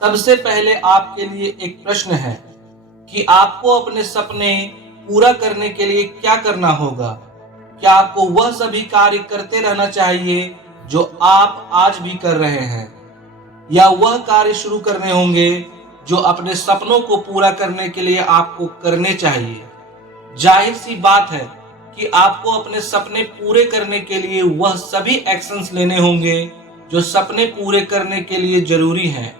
सबसे पहले आपके लिए एक प्रश्न है कि आपको अपने सपने पूरा करने के लिए क्या करना होगा। क्या आपको वह सभी कार्य करते रहना चाहिए जो आप आज भी कर रहे हैं, या वह कार्य शुरू करने होंगे जो अपने सपनों को पूरा करने के लिए आपको करने चाहिए। जाहिर सी बात है कि आपको अपने सपने पूरे करने के लिए वह सभी एक्शंस लेने होंगे जो सपने पूरे करने के लिए जरूरी हैं।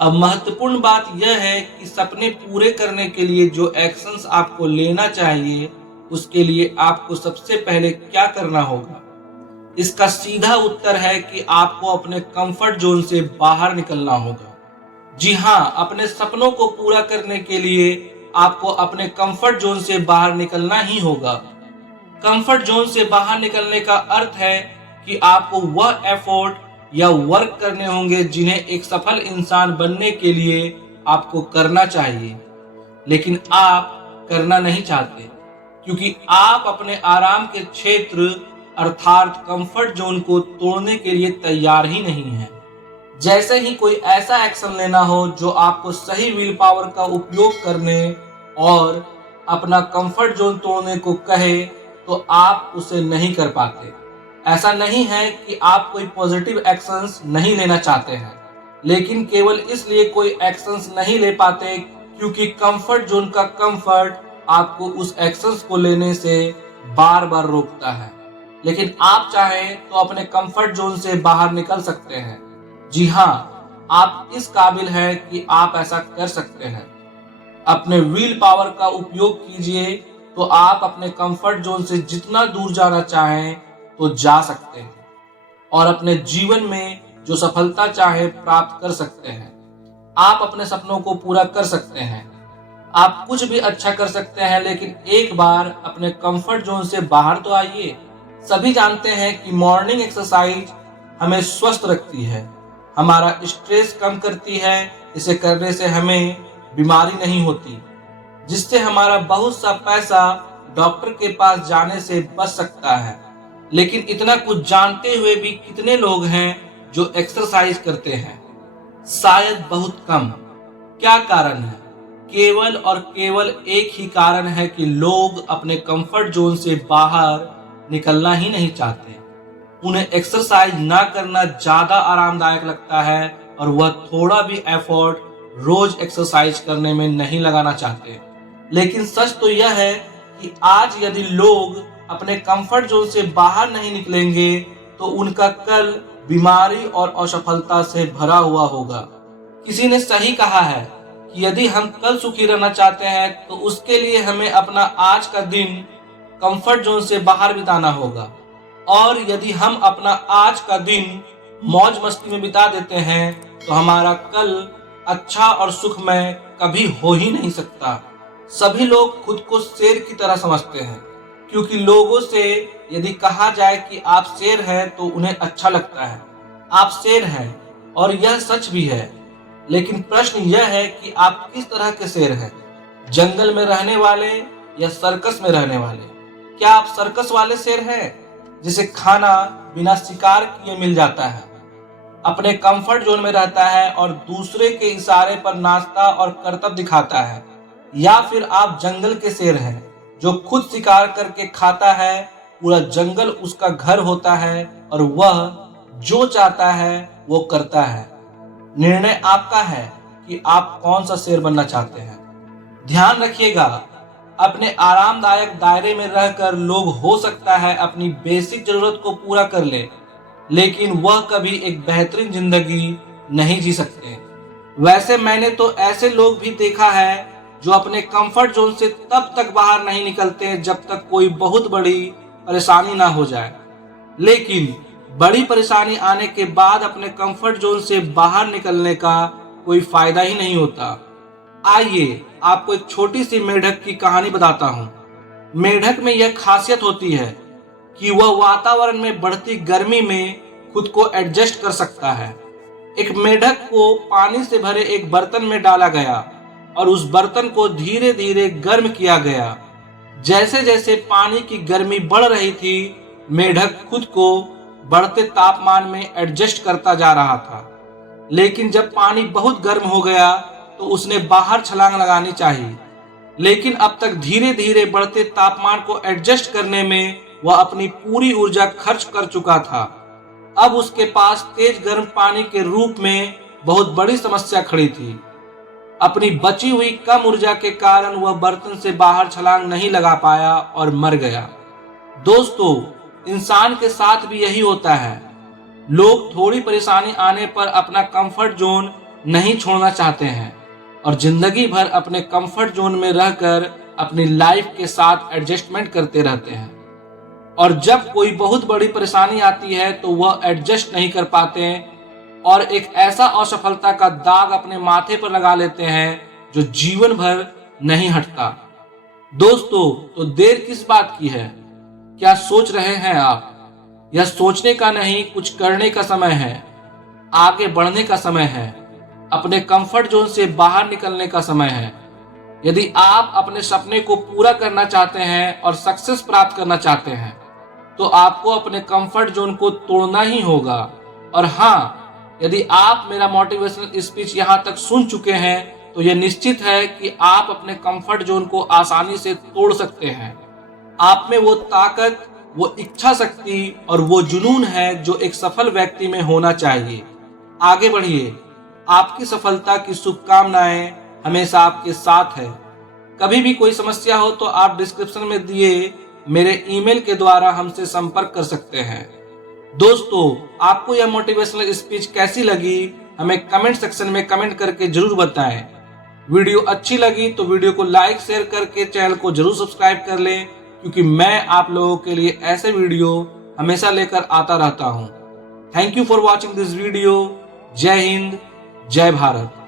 अब महत्वपूर्ण बात यह है कि सपने पूरे करने के लिए जो एक्शंस आपको लेना चाहिए, उसके लिए आपको सबसे पहले क्या करना होगा। इसका सीधा उत्तर है कि आपको अपने कंफर्ट जोन से बाहर निकलना होगा। जी हाँ, अपने सपनों को पूरा करने के लिए आपको अपने कंफर्ट जोन से बाहर निकलना ही होगा। कंफर्ट जोन से बाहर निकलने का अर्थ है कि आपको वह एफर्ट या वर्क करने होंगे जिन्हें एक सफल इंसान बनने के लिए आपको करना चाहिए, लेकिन आप करना नहीं चाहते क्योंकि आप अपने आराम के क्षेत्र अर्थात कंफर्ट जोन को तोड़ने के लिए तैयार ही नहीं है। जैसे ही कोई ऐसा एक्शन लेना हो जो आपको सही विल पावर का उपयोग करने और अपना कंफर्ट जोन तोड़ने को कहे, तो आप उसे नहीं कर पाते। ऐसा नहीं है कि आप कोई पॉजिटिव एक्शंस नहीं लेना चाहते हैं, लेकिन केवल इसलिए कोई एक्शंस नहीं ले पाते क्योंकि कंफर्ट जोन का कंफर्ट आपको उस एक्शंस को लेने से बार बार रोकता है। लेकिन आप चाहें तो अपने कंफर्ट जोन से बाहर निकल सकते हैं। जी हाँ, आप इस काबिल हैं कि आप ऐसा कर सकते हैं। अपने व्हील पावर का उपयोग कीजिए तो आप अपने कंफर्ट जोन से जितना दूर जाना चाहें तो जा सकते हैं और अपने जीवन में जो सफलता चाहे प्राप्त कर सकते हैं। आप अपने सपनों को पूरा कर सकते हैं। आप कुछ भी अच्छा कर सकते हैं, लेकिन एक बार अपने कंफर्ट जोन से बाहर तो आइए। सभी जानते हैं कि मॉर्निंग एक्सरसाइज हमें स्वस्थ रखती है, हमारा स्ट्रेस कम करती है। इसे करने से हमें बीमारी नहीं होती, जिससे हमारा बहुत सा पैसा डॉक्टर के पास जाने से बच सकता है। लेकिन इतना कुछ जानते हुए भी कितने लोग हैं जो एक्सरसाइज करते हैं? शायद बहुत कम। क्या कारण है? केवल और केवल एक ही कारण है कि लोग अपने कंफर्ट जोन से बाहर निकलना ही नहीं चाहते। उन्हें एक्सरसाइज ना करना ज्यादा आरामदायक लगता है और वह थोड़ा भी एफर्ट रोज एक्सरसाइज करने में नहीं लगाना चाहते। लेकिन सच तो यह है कि आज यदि लोग अपने कंफर्ट जोन से बाहर नहीं निकलेंगे तो उनका कल बीमारी और असफलता से भरा हुआ होगा। किसी ने सही कहा है कि यदि हम कल सुखी रहना चाहते हैं तो उसके लिए हमें अपना आज का दिन कंफर्ट जोन से बाहर बिताना होगा, और यदि हम अपना आज का दिन मौज मस्ती में बिता देते हैं तो हमारा कल अच्छा और सुखमय कभी हो ही नहीं सकता। सभी लोग खुद को शेर की तरह समझते हैं, क्योंकि लोगों से यदि कहा जाए कि आप शेर हैं तो उन्हें अच्छा लगता है। आप शेर हैं और यह सच भी है, लेकिन प्रश्न यह है कि आप किस तरह के शेर हैं, जंगल में रहने वाले या सर्कस में रहने वाले। क्या आप सर्कस वाले शेर हैं जिसे खाना बिना शिकार किए मिल जाता है, अपने कंफर्ट जोन में रहता है और दूसरे के इशारे पर नाचता और करतब दिखाता है, या फिर आप जंगल के शेर हैं जो खुद शिकार करके खाता है, पूरा जंगल उसका घर होता है और वह जो चाहता है वो करता है। निर्णय आपका है कि आप कौन सा शेर बनना चाहते हैं। ध्यान रखिएगा, अपने आरामदायक दायरे में रहकर लोग हो सकता है अपनी बेसिक जरूरत को पूरा कर ले, लेकिन वह कभी एक बेहतरीन जिंदगी नहीं जी सकते। वैसे मैंने तो ऐसे लोग भी देखा है जो अपने कंफर्ट जोन से तब तक बाहर नहीं निकलते जब तक कोई बहुत बड़ी परेशानी ना हो जाए, लेकिन बड़ी परेशानी आने के बाद अपने कंफर्ट जोन से बाहर निकलने का कोई फायदा ही नहीं होता। आइए आपको एक छोटी सी मेढक की कहानी बताता हूँ। मेढक में यह खासियत होती है कि वह वातावरण में बढ़ती गर्मी में खुद को एडजस्ट कर सकता है। एक मेढक को पानी से भरे एक बर्तन में डाला गया और उस बर्तन को धीरे धीरे गर्म किया गया। जैसे जैसे पानी की गर्मी बढ़ रही थी, मेढक खुद को बढ़ते तापमान में एडजस्ट करता जा रहा था। लेकिन जब पानी बहुत गर्म हो गया तो उसने बाहर छलांग लगानी चाहिए। लेकिन अब तक धीरे धीरे बढ़ते तापमान को एडजस्ट करने में वह अपनी पूरी ऊर्जा खर्च कर चुका था। अब उसके पास तेज गर्म पानी के रूप में बहुत बड़ी समस्या खड़ी थी। अपनी बची हुई कम ऊर्जा के कारण वह बर्तन से बाहर छलांग नहीं लगा पाया और मर गया। दोस्तों, इंसान के साथ भी यही होता है। लोग थोड़ी परेशानी आने पर अपना कंफर्ट जोन नहीं छोड़ना चाहते हैं और जिंदगी भर अपने कंफर्ट जोन में रहकर अपनी लाइफ के साथ एडजस्टमेंट करते रहते हैं। और जब कोई बहुत बड़ी परेशानी आती है तो वह एडजस्ट नहीं कर पाते और एक ऐसा असफलता का दाग अपने माथे पर लगा लेते हैं जो जीवन भर नहीं हटता। दोस्तों, तो देर किस बात की है? क्या सोच रहे हैं आप? यह सोचने का नहीं, कुछ करने का समय है। आगे बढ़ने का समय है। अपने कंफर्ट जोन से बाहर निकलने का समय है। यदि आप अपने सपने को पूरा करना चाहते हैं और सक्सेस प्राप्त करना चाहते हैं तो आपको अपने कंफर्ट जोन को तोड़ना ही होगा। और हाँ, यदि आप मेरा मोटिवेशनल स्पीच यहाँ तक सुन चुके हैं तो यह निश्चित है कि आप अपने कंफर्ट जोन को आसानी से तोड़ सकते हैं। आप में वो ताकत, वो इच्छा शक्ति और वो जुनून है जो एक सफल व्यक्ति में होना चाहिए। आगे बढ़िए। आपकी सफलता की शुभकामनाएं हमेशा आपके साथ है। कभी भी कोई समस्या हो तो आप डिस्क्रिप्शन में दिए मेरे ईमेल के द्वारा हमसे संपर्क कर सकते हैं। दोस्तों, आपको यह मोटिवेशनल स्पीच कैसी लगी हमें कमेंट सेक्शन में कमेंट करके जरूर बताएं। वीडियो अच्छी लगी तो वीडियो को लाइक शेयर करके चैनल को जरूर सब्सक्राइब कर लें, क्योंकि मैं आप लोगों के लिए ऐसे वीडियो हमेशा लेकर आता रहता हूं। Thank you for watching this video. जय हिंद, जय भारत।